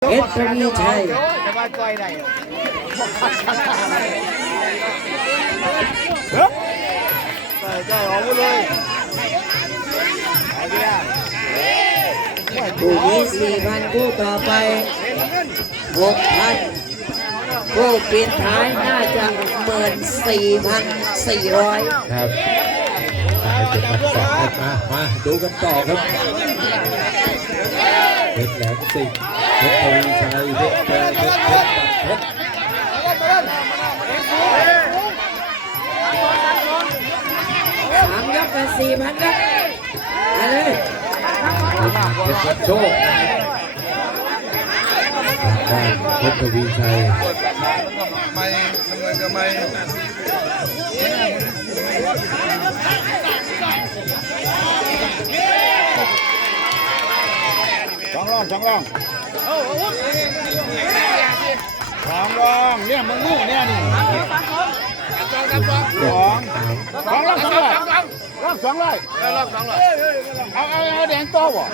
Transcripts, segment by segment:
เพชรทวีชัยจะมาจอยได้ใช่ใช่ออกมาเลยไอ้เดียคู่นี้สี่พันคู่ต่อไปหกพันคู่ปิดท้ายน่าจะหมื่นสี่พันสี่ร้อยครับเจ็ดพันสองครับมา มา ดูกันต่อครับเพชรแหลมสิงห์ เพชรทวีชัยเพชรเพชรเพชรเพชรเพชรสามยกเป็นสี่พันครับมาเลยเพชรวัดโชคทางด้านเพชรทวีชัยไม่ทำไมก็ไม่สองรองสองรอง สองรองเนี่ยมึงลูกเนี่ยนี่สองสองรองสองร้อยรองสองร้อยรองสองร้อยเอาเอาเอาแดงโตวะ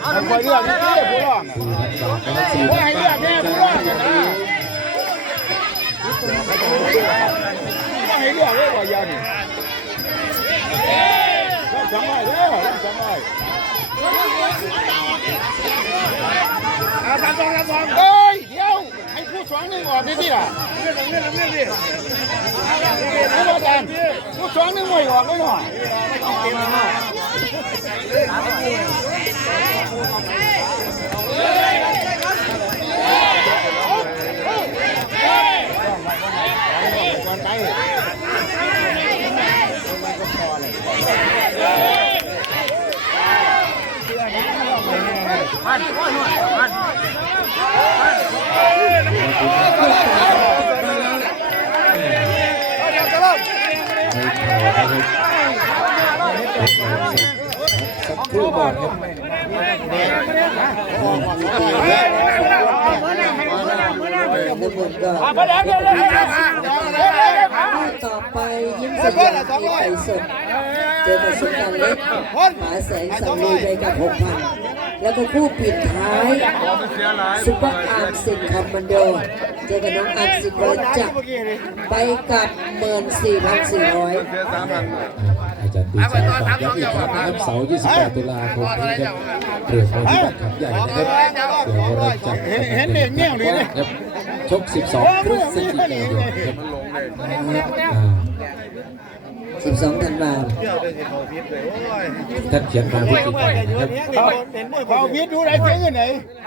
เอาคอยเลือกนี่เตี้ยผู้รองอะสี่พันบาทนะครับสี่ว่าพันให้บาเลือกทแม่ผู้รองว่าให้เลือกเลยว่ายานี่รองสองร้อยเด้อรองสองร้อย เอาทำสองทำสองเฮ้ยเดี๋ยวให้ผู้สองหนึ่งออกนี่ดิล่ะเรื่องเรื่องเรื่องดิผู้บอกกันผู้สองหนึ่งหน่วยออกเลยหน่อยก่อนไป ยวเดี๋ยวคู่ต่อไปยิ้มสยามที่ไก่สดเจอกระสงกรารเล็กหาแสงสังลีไปกับหกพัน แล้วก็คู่ปิดท้ายซุปเปอร์อาร์มสิงห์คอมมานโดเจอกับน้องอาร์มสิงห์บอลจับไปกับหมื่นสี่พันสี่ร้อยอาจารย์ปีชาฝากย้ำอีกครั้งนะครับเสาร์28ตุลาคมนี้ครับเตรียมไว้ที่บ้านขำใหญ่นะครับเดี๋ยวเราจะเห็นเห็นเด็กเงี้ยวเลยครับชก 12พฤศจิกายนครับ อ่า12ธันวาคมท่านเขียนมาพฤศจิกายนนะครับเห็นมวยเขาวิทย์ดูได้เจ๊เงินไหน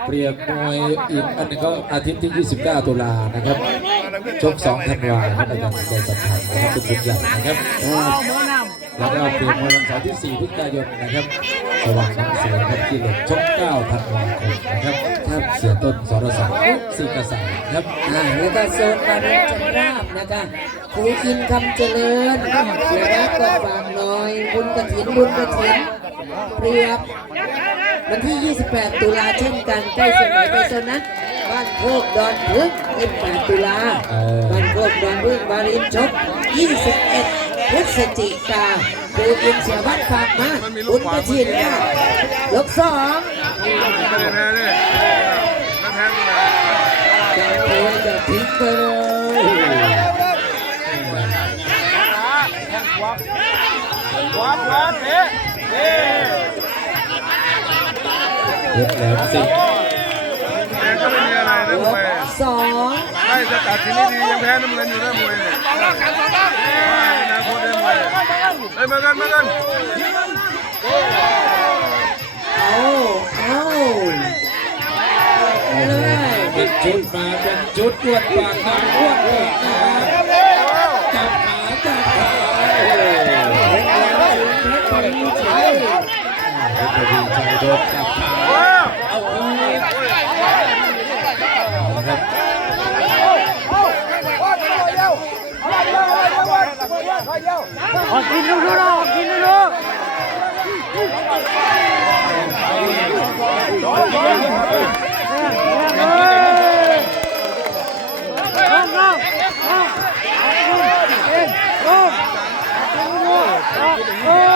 เปรียบมวยอีกอันหนึงก็อาทิตย์ที่ 29 ตุลานะครับชก2ธันวาครับอาจารย์ใจสัมพันธ์นะครับเป็นบุญใหญ่นะครับแล้วก็เปรียบมวยวันเสาร์ที่ 4พฤศจิกายนนะครับสว่างน้ำเสือครับที่เหลือชก9ธันวาคมนะครับครับเสียต้นสรศักดิ์ศรีกษาครับอ่าแล้วก็โซนการจันราบนะคะค รูอินคำเจริญเสียรักก็ฝากหน่อย บุญกระถินบุญกระถินเปรียบวันที่ 28 ตุลาเช่นกันใกล้สมัยไปโซนนั้นบ้านโคกดอนพึ่ง28ตุลาเออบ้านโคกดอนพึ่งบารินชก21พฤศจิกาครูอินเสียบ้านฝากมาบุญกระถินค่ะยกสอง เพชรแหลมสิงห์แกก็ไม่มีอะไรนะมวยสองไม่จะตัดทีนี้ดียังแพ้น้ำเงินอยู่นะมวยเนี่ยไม่นะโคตรเล่นมวยเฮ้ยมากันมากันเอาเอาเลยเป็นชุดมาเป็นชุดอ้วนปากน้ำอ้วนปากจับขาจับขา เพชรทวีชัยเพชรทวีชัยโดนจับขาเอาคืนครับกินดูดูนะกินดูดูโอ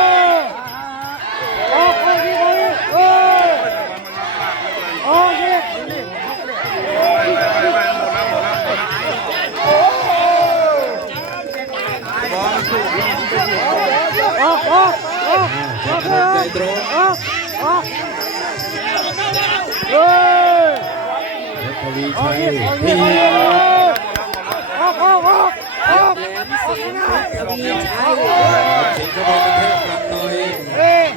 ตรงออกออกเฮ้ยเพชรทวีออชักยอีกออกอีพี่กออกออกออกออกแหลมสิงห์ทวีชัยสิงห์เข้าไปกระแทกหลังหน่อยเอ้ย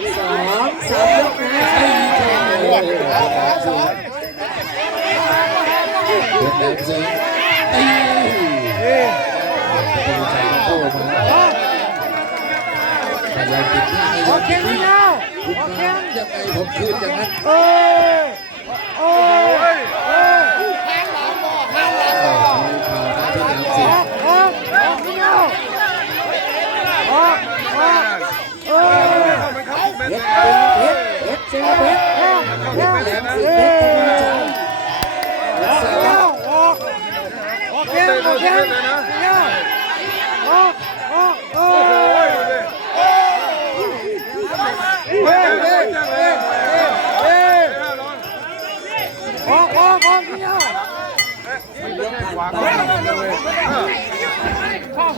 กสองสามยกนะใช่ใช่เพชรแหลมสิงห์ตี พยายามติดที่พยายามเก่ติงดนี่ที่แล้วคุณน้ำยังไงผมคืนอย่างนั้นเอ้ยโอ้ยโอ้ยทวีชัยเพชรแหลมสิงอห์อกออกออกนี่แล้วออกออกเอ้ยมันเข้าเม็ดเพชรเพชรเพชรเจอเพชรออกเพอชอรกแหลมสิงเอ้ห์เพชรทวีชัยยกสองออกออกออกเก่งออกเก่ง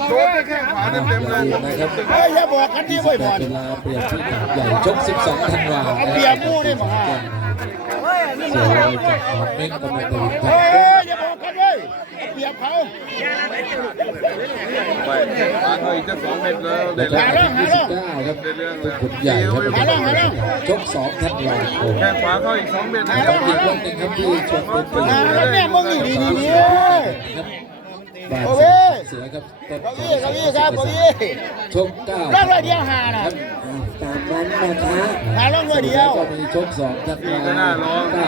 โดนแข้งขวาเต็มอย่าๆเลลืยมนะครับเฮ้ยอย่าบอกกันที่บ่อยบอลเวลาเปรียบที่หนักใหญ่ชก 12 ธันวาคมเอาเปรียบมู่ดิหมอเสียเลยจากหมอนเม้งกำลังจะวินเฮ้ยอย่าบอกกันเลยเปรียบเขาไปแข้งขวาเขาอีกจะสองเม็ดแล้วเด็ดแล้แล้ววที่29ครับเป็นขุนใหญ่ครับชก2ธันวาคมแข้งขวาเขาอีกสองเม็ดนะคกัรับบอีกวันหนึ่งครับที่ชมเป็นปืนแม่มึงนี่ดีดีดี บาดเสือครับเก้าอี้เก้าอี้ครับเก้าอี้ชก9ร่างเลยเดียวหาน่ะตามนั้นนะคะหาร่างเลยเดียวก็มีชก2ธันวา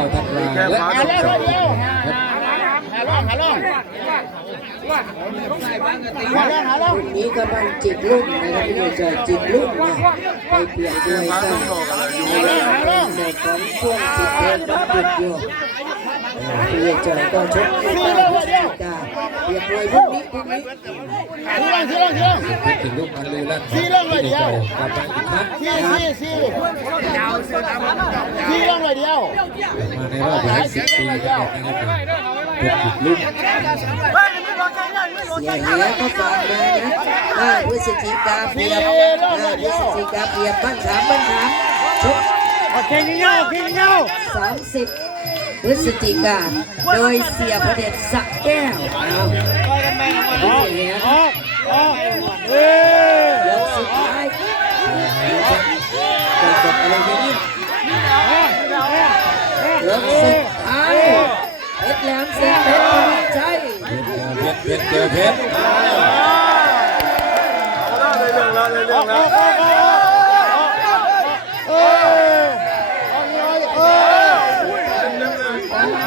9ธันวาและหาร่างเลยเดียว12ครับหาร่างหาร่างหาร่างหาร่างนี้กำลังจิกลุ่มนะครับพี่เจอจิกลุ่มนะไปเปลี่ยนด้วยกันในของช่วงปิดเทอมวันหยุ ดอยู่พี่เจอก็ชกที่ตาพฤศจิกาเดียนมวยพรุ่งนี้พรุ่งนี้ทีร่างทีร่างทีร่างคิดถึงลูกมันเลยลั่นที่ในใจกลับมาอีกครั้งทีทีทีทีร่างเลยเดียวมาในรอบหลายสิบปีกันนะครับเป็นอีกลูกเสียแหก็ฝากมานะห้าพฤศจิกาเปรียบห้าพฤศจิกาเปรียบบ้านขามบ้านขามชกโอเคนี่เงาโอเคนี่เงา30 พฤศจิกา โดยเสียพระเดชสักแก้วเอาเสียแหออกอยยกสุดท้ายจะจบอะไรเนี่ยยกสุดท้ายเพชรแหลมสิงห์เพชรทวีชัยเพชรเพชรเจอเพชรได้เรื่องแล้วเรื่องแล้ว กออกออกเอ้ยออกนี่เอ้ย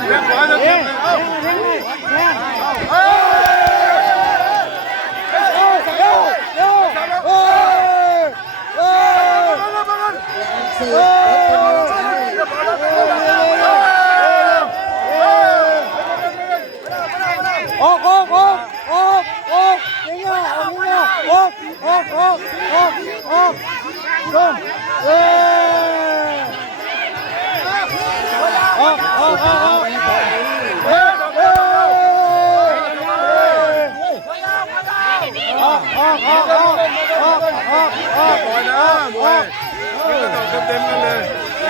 แข้งขวาจะ เอ้เต็ยมเลยเอ้าแทงนี่แทง เอ้ย เอ้ยเอ้ยเอ้ยเอ้ยเอ้ย แหลมสิงห์เพชรทวีชัย ออกออกออกออกออกยังไงออกยังไงออกออกออกออกออกลงเอ้ยออกออกออกออกเอ้ยเอ้ย ออกออกออกออกออกออกออกปล่อยนะมวยมันก็ต้องเต็มๆกันเลยเ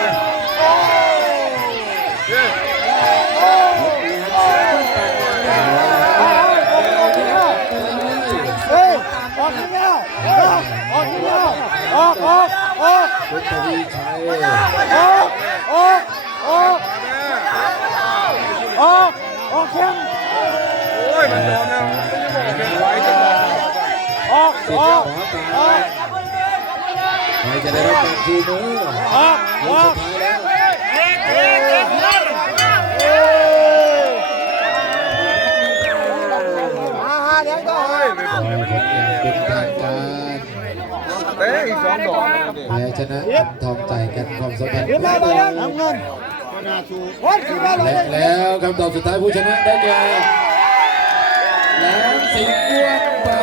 ฮ้ยเฮ้ยออกยังไงออกออกยังไงออกออกออกเพชรทวีชัยออกออกออกออกออกเข้มโอ้ยมันโดนนะมั สิทอธิ์อกขวาอตาอกใครจะได้รับการชูมือออกยอกอกสุดท้ายแล้วเอ้ยโอ้ยผลงานเป็นทางการเตะอีกสองดอกแพ้ชนะทองใจกันความสัมพันธ์เดี๋ยวมาเลยน้ำเงินวันขึ้นมาเลยและแล้วคำตอบสุดท้ายผู้ชนะได้แก่แหลมสิงห์ด้วง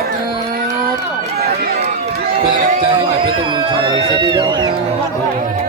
ปากน้ำเป็นกำลังใจให้กับเพชรทวีชัยเซนติโดนะครับ